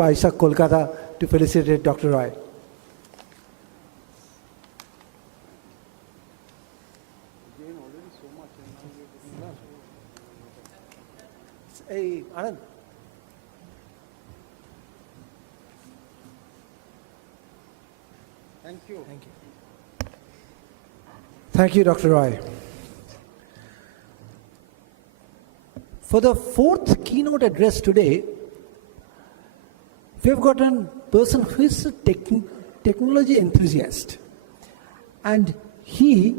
Isaac Kolkata to felicitate Dr. Roy. Hey, Anand. Thank you. Thank you. Thank you, Dr. Roy. For the fourth keynote address today, we have got a person who is a technology enthusiast. And he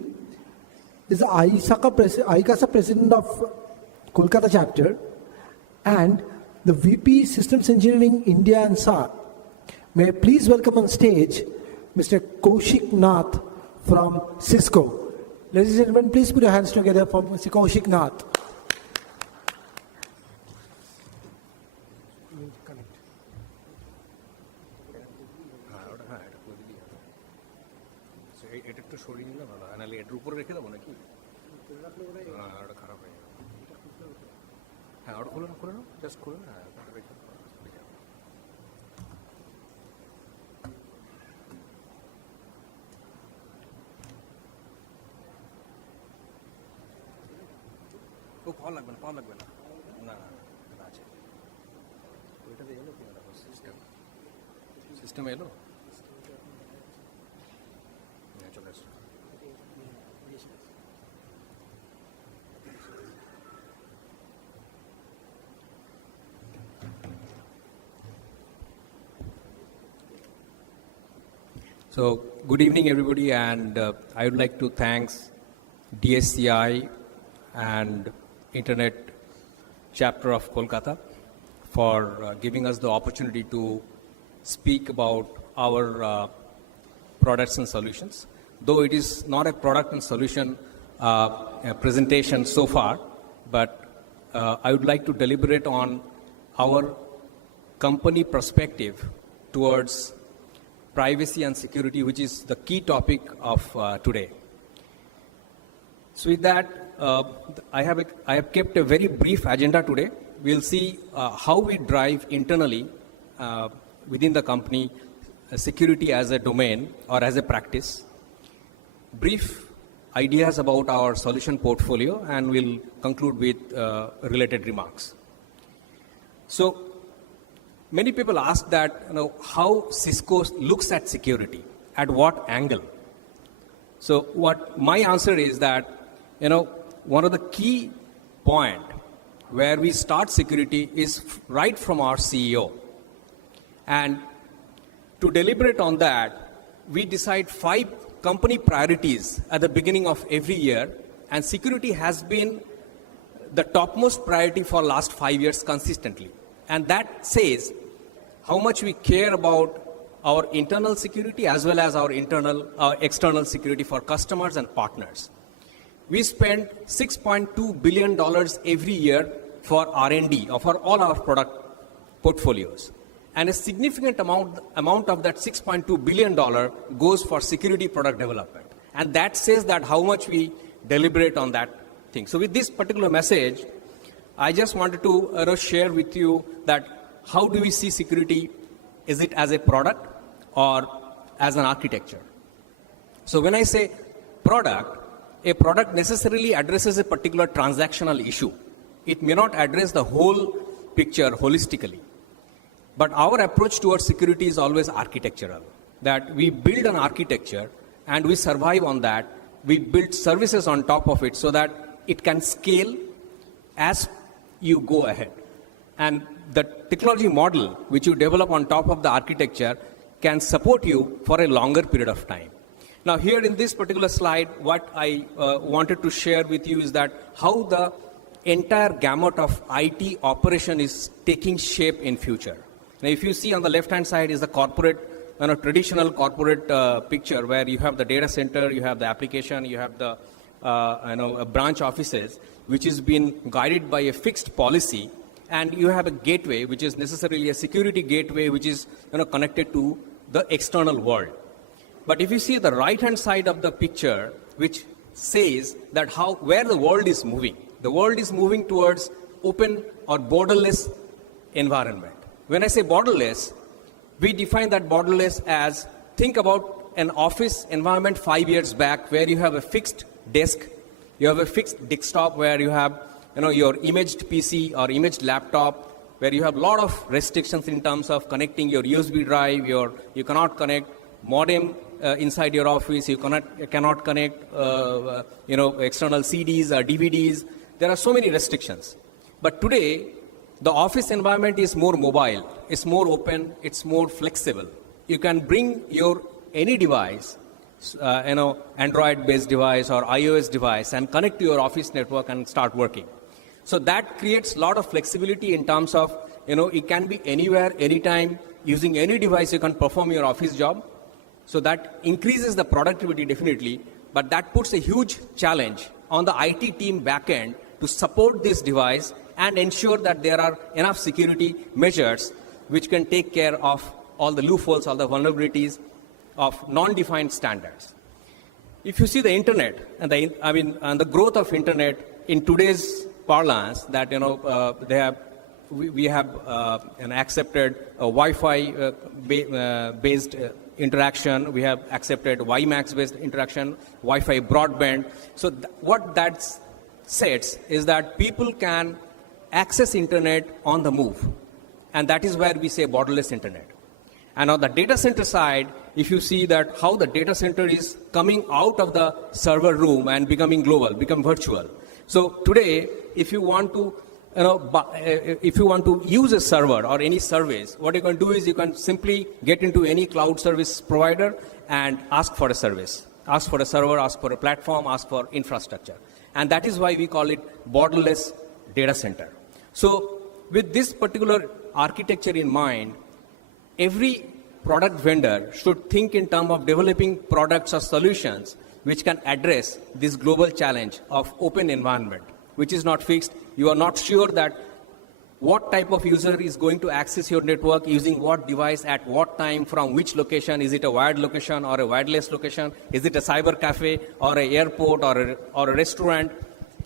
is the ICASA president of Kolkata chapter and the VP Systems Engineering India and SAR. May I please welcome on stage Mr. Kaushik Nath from Cisco. Ladies and gentlemen, please put your hands together for Mr. Kaushik Nath. System hello. So, good evening, everybody, and I would like to thank DSCI and Internet chapter of Kolkata for giving us the opportunity to speak about our products and solutions. Though it is not a product and solution presentation so far, but I would like to deliberate on our company perspective towards privacy and security, which is the key topic of today. So with that, I have kept a very brief agenda today. We'll see how we drive internally within the company security as a domain or as a practice. Brief ideas about our solution portfolio, and we'll conclude with related remarks. So many people ask that, how Cisco looks at security, at what angle. So what my answer is that, one of the key point where we start security is right from our CEO. And to deliberate on that, we decide 5 company priorities at the beginning of every year, and security has been the topmost priority for last 5 years consistently. And that says how much we care about our internal security as well as our external security for customers and partners. We spend $6.2 billion every year for R&D, or for all our product portfolios. And a significant amount of that $6.2 billion goes for security product development. And that says that how much we deliberate on that thing. So with this particular message, I just wanted to share with you that how do we see security? Is it as a product or as an architecture? So when I say product, a product necessarily addresses a particular transactional issue. It may not address the whole picture holistically. But our approach towards security is always architectural, that we build an architecture and we survive on that. We build services on top of it so that it can scale as you go ahead. And the technology model which you develop on top of the architecture can support you for a longer period of time. Now here in this particular slide, what I wanted to share with you is that how the entire gamut of IT operation is taking shape in future. Now if you see on the left hand side is the corporate, traditional corporate picture where you have the data center, you have the application, you have the branch offices, which is being guided by a fixed policy, and you have a gateway which is necessarily a security gateway which is connected to the external world. But if you see the right hand side of the picture, which says that where the world is moving towards open or borderless environment, when I say borderless, we define that borderless as, think about an office environment 5 years back where you have a fixed desk, you have a fixed desktop where you have your imaged PC or imaged laptop, where you have a lot of restrictions in terms of connecting your USB drive, you cannot connect modem inside your office, you cannot connect external CDs or DVDs. There are so many restrictions. But today, the office environment is more mobile, it's more open, it's more flexible. You can bring your any device, Android-based device or iOS device, and connect to your office network and start working. So that creates a lot of flexibility in terms of, it can be anywhere, anytime, using any device you can perform your office job. So that increases the productivity definitely, but that puts a huge challenge on the IT team back end to support this device and ensure that there are enough security measures which can take care of all the loopholes, all the vulnerabilities of non-defined standards. If you see the internet and the growth of internet in today's parlance, that we have an accepted Wi-Fi based interaction, we have accepted WiMAX based interaction, Wi-Fi broadband. So what that sets is that people can access internet on the move, and that is where we say borderless internet. And on the data center side, if you see that how the data center is coming out of the server room and becoming global, become virtual. So today, if you want to use a server or any service, what you can do is you can simply get into any cloud service provider and ask for a service. Ask for a server, ask for a platform, ask for infrastructure. And that is why we call it borderless data center. So with this particular architecture in mind, every product vendor should think in terms of developing products or solutions which can address this global challenge of open environment, which is not fixed. You are not sure that what type of user is going to access your network using what device at what time from which location. Is it a wired location or a wireless location? Is it a cyber cafe or an airport or a restaurant?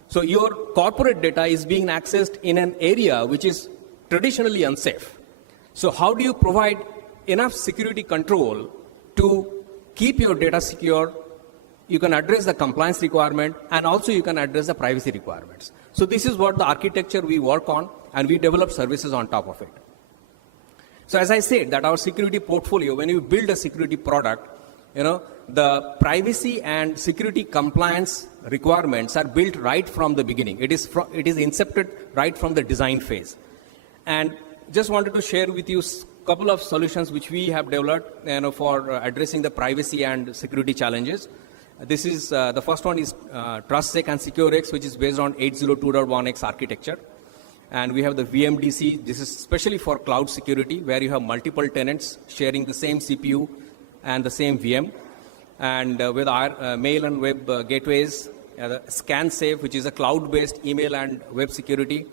So your corporate data is being accessed in an area which is traditionally unsafe. So how do you provide enough security control to keep your data secure? You can address the compliance requirement, and also you can address the privacy requirements. So this is what the architecture we work on, and we develop services on top of it. So as I said, that our security portfolio, when you build a security product, the privacy and security compliance requirements are built right from the beginning. It is incepted right from the design phase. And just wanted to share with you a couple of solutions which we have developed for addressing the privacy and security challenges. This is the first one is TrustSec and SecureX, which is based on 802.1x architecture. And we have the VMDC. This is especially for cloud security, where you have multiple tenants sharing the same CPU and the same VM. And with our mail and web gateways, the ScanSafe, which is a cloud-based email and web security.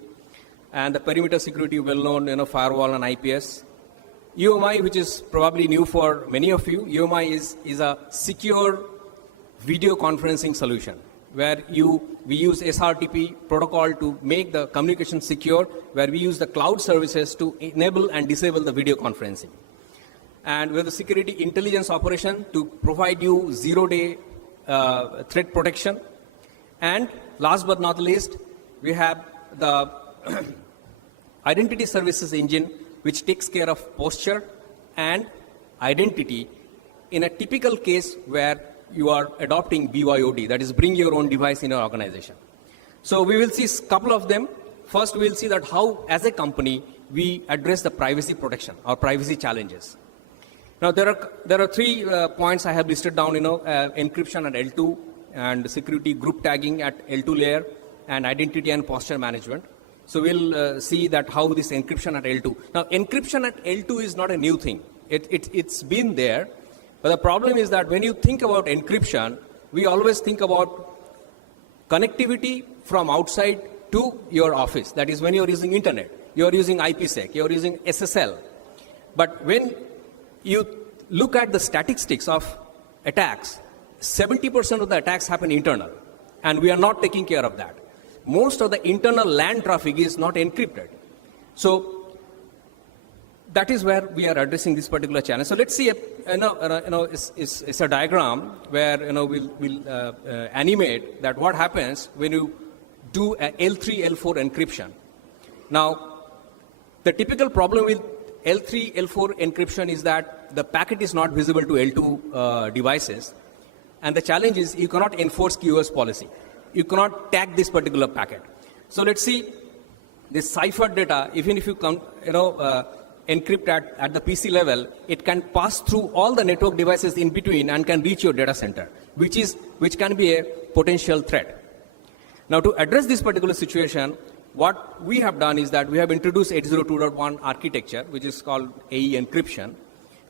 And the perimeter security, well-known, firewall and IPS. UMI, which is probably new for many of you. UMI is a secure video conferencing solution, where we use SRTP protocol to make the communication secure, where we use the cloud services to enable and disable the video conferencing. And with the security intelligence operation to provide you zero-day threat protection. And last but not least, we have the identity services engine, which takes care of posture and identity in a typical case where you are adopting BYOD, that is bring your own device in your organization. So we will see a couple of them. First, we will see that how, as a company, we address the privacy protection or privacy challenges. Now, there are 3 points I have listed down, encryption at L2 and security group tagging at L2 layer and identity and posture management. So we'll see that how this encryption at L2. Now, encryption at L2 is not a new thing. It's been there. But the problem is that when you think about encryption, we always think about connectivity from outside to your office. That is when you're using internet, you're using IPsec, you're using SSL. But when you look at the statistics of attacks, 70% of the attacks happen internal, and we are not taking care of that. Most of the internal LAN traffic is not encrypted. So that is where we are addressing this particular challenge. So let's see, it's a diagram where we'll animate that what happens when you do a L3, L4 encryption. Now, the typical problem with L3, L4 encryption is that the packet is not visible to L2 devices, and the challenge is you cannot enforce QoS policy. You cannot tag this particular packet. So let's see this ciphered data. Even if you encrypt at the PC level, it can pass through all the network devices in between and can reach your data center, which can be a potential threat. Now, to address this particular situation, what we have done is that we have introduced 802.1 architecture, which is called AE encryption,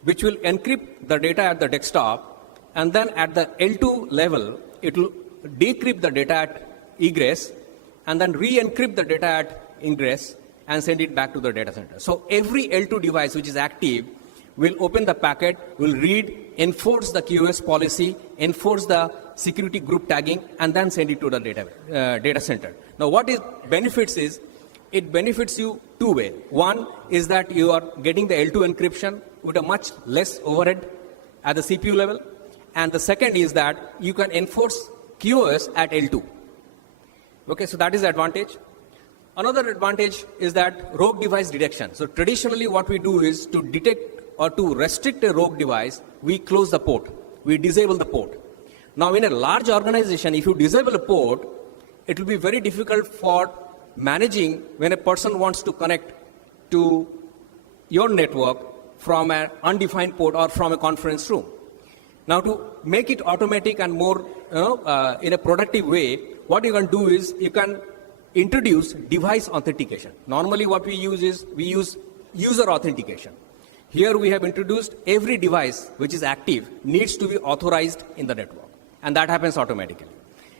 which will encrypt the data at the desktop, and then at the L2 level, it will decrypt the data at egress, and then re-encrypt the data at ingress, and send it back to the data center. So every L2 device which is active will open the packet, will read, enforce the QoS policy, enforce the security group tagging, and then send it to the data center. Now, what it benefits is, it benefits you two ways. One is that you are getting the L2 encryption with a much less overhead at the CPU level, and the second is that you can enforce QoS at L2. Okay, so that is the advantage. Another advantage is that rogue device detection. So traditionally what we do is to detect or to restrict a rogue device, we close the port, we disable the port. Now in a large organization, if you disable a port, it will be very difficult for managing when a person wants to connect to your network from an undefined port or from a conference room. Now to make it automatic and more in a productive way, what you can do is you can introduce device authentication. Normally what we use is we use user authentication. Here we have introduced every device which is active needs to be authorized in the network, and that happens automatically.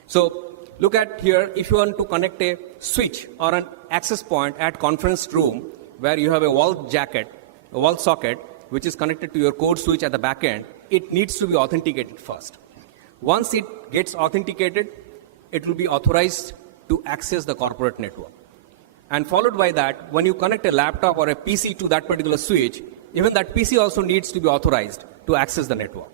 So look at here, if you want to connect a switch or an access point at conference room where you have a wall socket which is connected to your code switch at the back end, it needs to be authenticated first. Once it gets authenticated, it will be authorized to access the corporate network. And followed by that, when you connect a laptop or a PC to that particular switch, even that PC also needs to be authorized to access the network.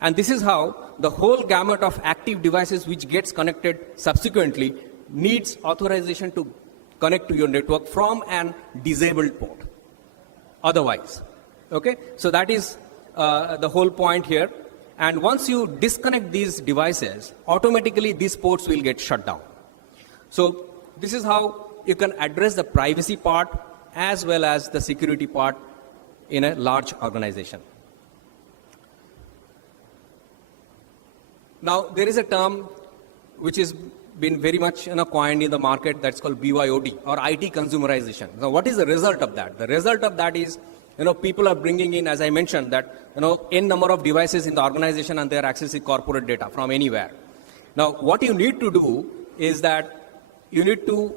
And this is how the whole gamut of active devices which gets connected subsequently needs authorization to connect to your network from an disabled port. Otherwise, okay? So that is the whole point here. And once you disconnect these devices, automatically these ports will get shut down. So this is how you can address the privacy part as well as the security part in a large organization. Now, there is a term which has been very much coined in the market that's called BYOD, or IT consumerization. Now, what is the result of that? The result of that is, people are bringing in, as I mentioned, that, n number of devices in the organization and they are accessing corporate data from anywhere. Now, what you need to do is that you need to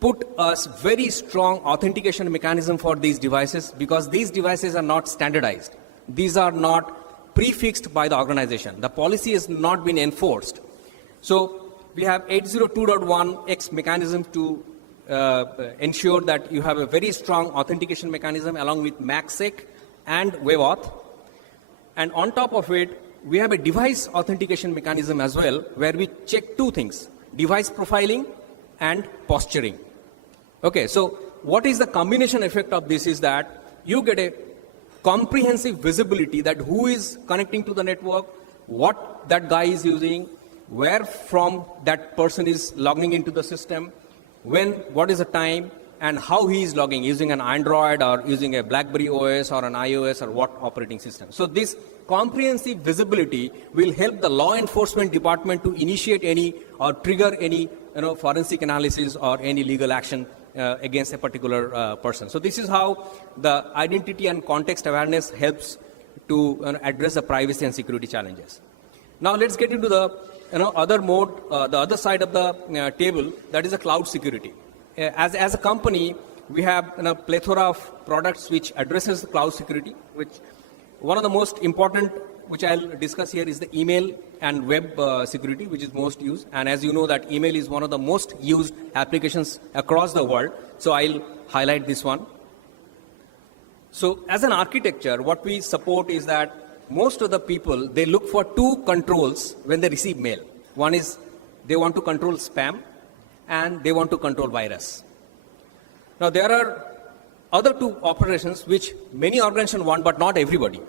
put a very strong authentication mechanism for these devices, because these devices are not standardized. These are not prefixed by the organization. The policy has not been enforced. So we have 802.1x mechanism to ensure that you have a very strong authentication mechanism along with MACsec and WebAuth. And on top of it, we have a device authentication mechanism as well, where we check two things: device profiling and posturing. Okay, so what is the combination effect of this is that you get a comprehensive visibility that who is connecting to the network, what that guy is using, where from that person is logging into the system, when, what is the time, and how he is logging, using an Android or using a BlackBerry OS or an iOS or what operating system. So this comprehensive visibility will help the law enforcement department to initiate any or trigger any forensic analysis or any legal action against a particular person. So this is how the identity and context awareness helps to address the privacy and security challenges. Now let's get into the other mode, the other side of the table, that is the cloud security. As a company, we have a plethora of products which addresses the cloud security, which one of the most important, which I'll discuss here, is the email and web security, which is most used. And as you know, that email is one of the most used applications across the world. So I'll highlight this one. So as an architecture, what we support is that most of the people, they look for two controls when they receive mail. One is they want to control spam and they want to control virus. Now there are other two operations which many organizations want, but not everybody.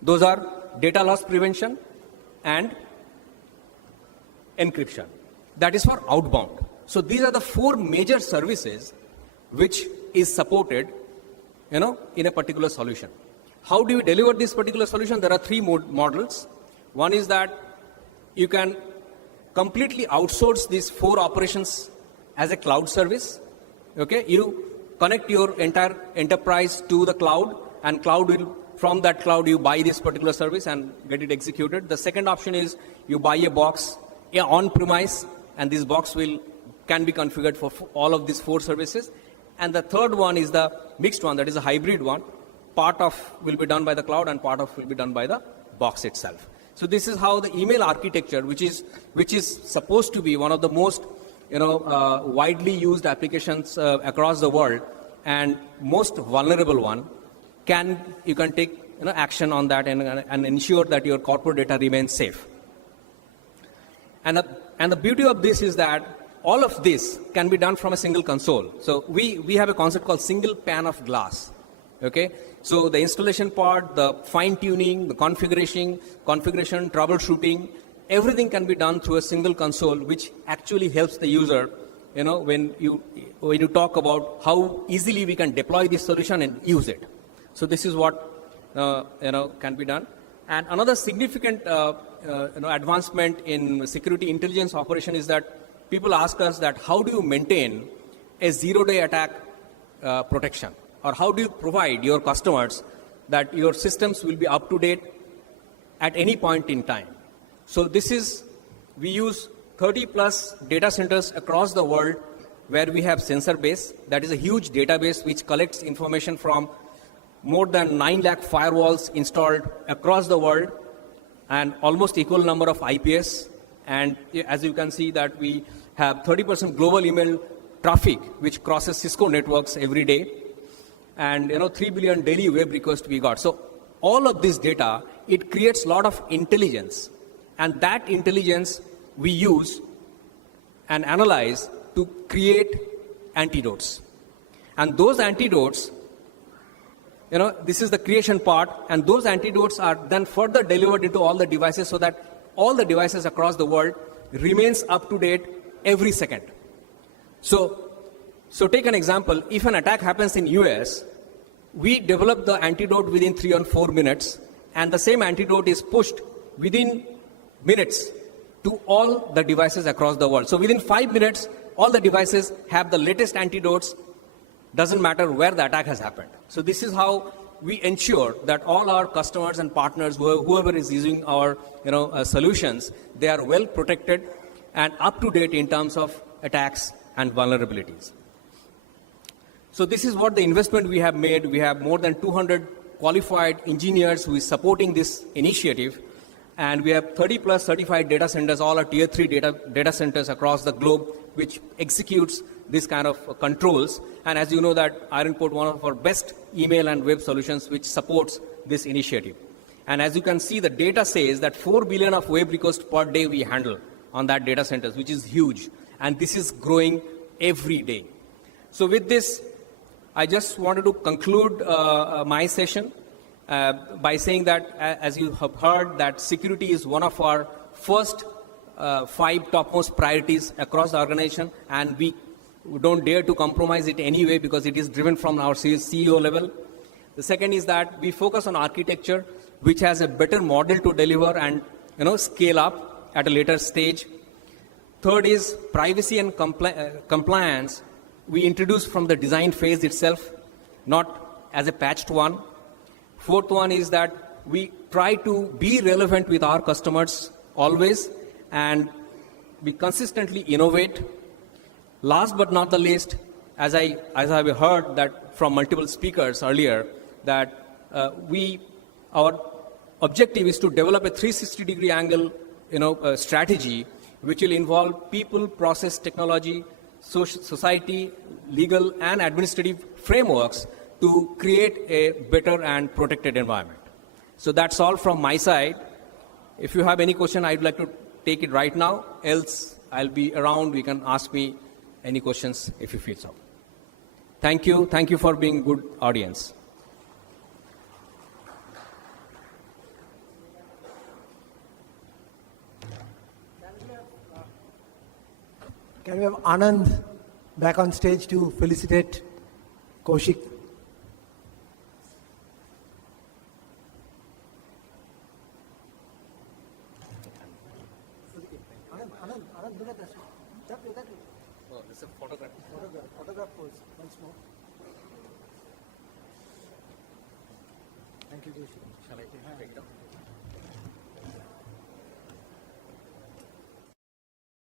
Those are data loss prevention and encryption. That is for outbound. So these are the four major services which is supported, in a particular solution. How do you deliver this particular solution? There are three models. One is that you can completely outsource these four operations as a cloud service. Okay, you connect your entire enterprise to the cloud, and from that cloud you buy this particular service and get it executed. The second option is you buy a box on premise, and this box can be configured for all of these four services. And the third one is the mixed one, that is a hybrid one. Part of will be done by the cloud and part of will be done by the box itself. So this is how the email architecture, which is supposed to be one of the most widely used applications across the world and most vulnerable one, you can take action on that and ensure that your corporate data remains safe. And the beauty of this is that all of this can be done from a single console. So we have a concept called single pane of glass. Okay, so the installation part, the fine-tuning, the configuration, troubleshooting, everything can be done through a single console, which actually helps the user, when you talk about how easily we can deploy this solution and use it. So this is what can be done. And another significant advancement in security intelligence operation is that people ask us that how do you maintain a zero-day attack protection? Or how do you provide your customers that your systems will be up to date at any point in time? So we use 30 plus data centers across the world where we have sensor base. That is a huge database which collects information from more than 9 lakh firewalls installed across the world and almost equal number of IPS. And as you can see that we have 30% global email traffic which crosses Cisco networks every day. And 3 billion daily web requests we got. So all of this data, it creates a lot of intelligence. And that intelligence we use and analyze to create antidotes. And those antidotes, this is the creation part, and those antidotes are then further delivered into all the devices so that all the devices across the world remains up to date every second. So take an example. If an attack happens in US, we develop the antidote within 3 or 4 minutes, and the same antidote is pushed within minutes to all the devices across the world. So within 5 minutes, all the devices have the latest antidotes, doesn't matter where the attack has happened. So this is how we ensure that all our customers and partners, whoever is using our solutions, they are well protected and up to date in terms of attacks and vulnerabilities. So this is what the investment we have made. We have more than 200 qualified engineers who is supporting this initiative. And we have 30 plus certified data centers, all are tier 3 data centers across the globe, which executes this kind of controls. And as you know that Ironport, one of our best email and web solutions, which supports this initiative. And as you can see, the data says that 4 billion of web requests per day we handle on that data centers, which is huge. And this is growing every day. So with this, I just wanted to conclude my session by saying that, as you have heard, that security is one of our first 5 topmost priorities across the organization, and we don't dare to compromise it anyway because it is driven from our CEO level. The second is that we focus on architecture, which has a better model to deliver and scale up at a later stage. Third is privacy and compliance. We introduce from the design phase itself, not as a patched one. Fourth one is that we try to be relevant with our customers always, and we consistently innovate. Last but not the least, as I have heard that from multiple speakers earlier, that our objective is to develop a 360-degree angle, strategy, which will involve people, process, technology, society, legal, and administrative frameworks to create a better and protected environment. So that's all from my side. If you have any question, I'd like to take it right now. Else, I'll be around. You can ask me any questions if you feel so. Thank you. Thank you for being good audience. Can we have Anand back on stage to felicitate Kaushik? Anand, look at that. That way. Oh, this is a photograph. Photograph pose once more. Thank you, Kaushik. Shall I take it?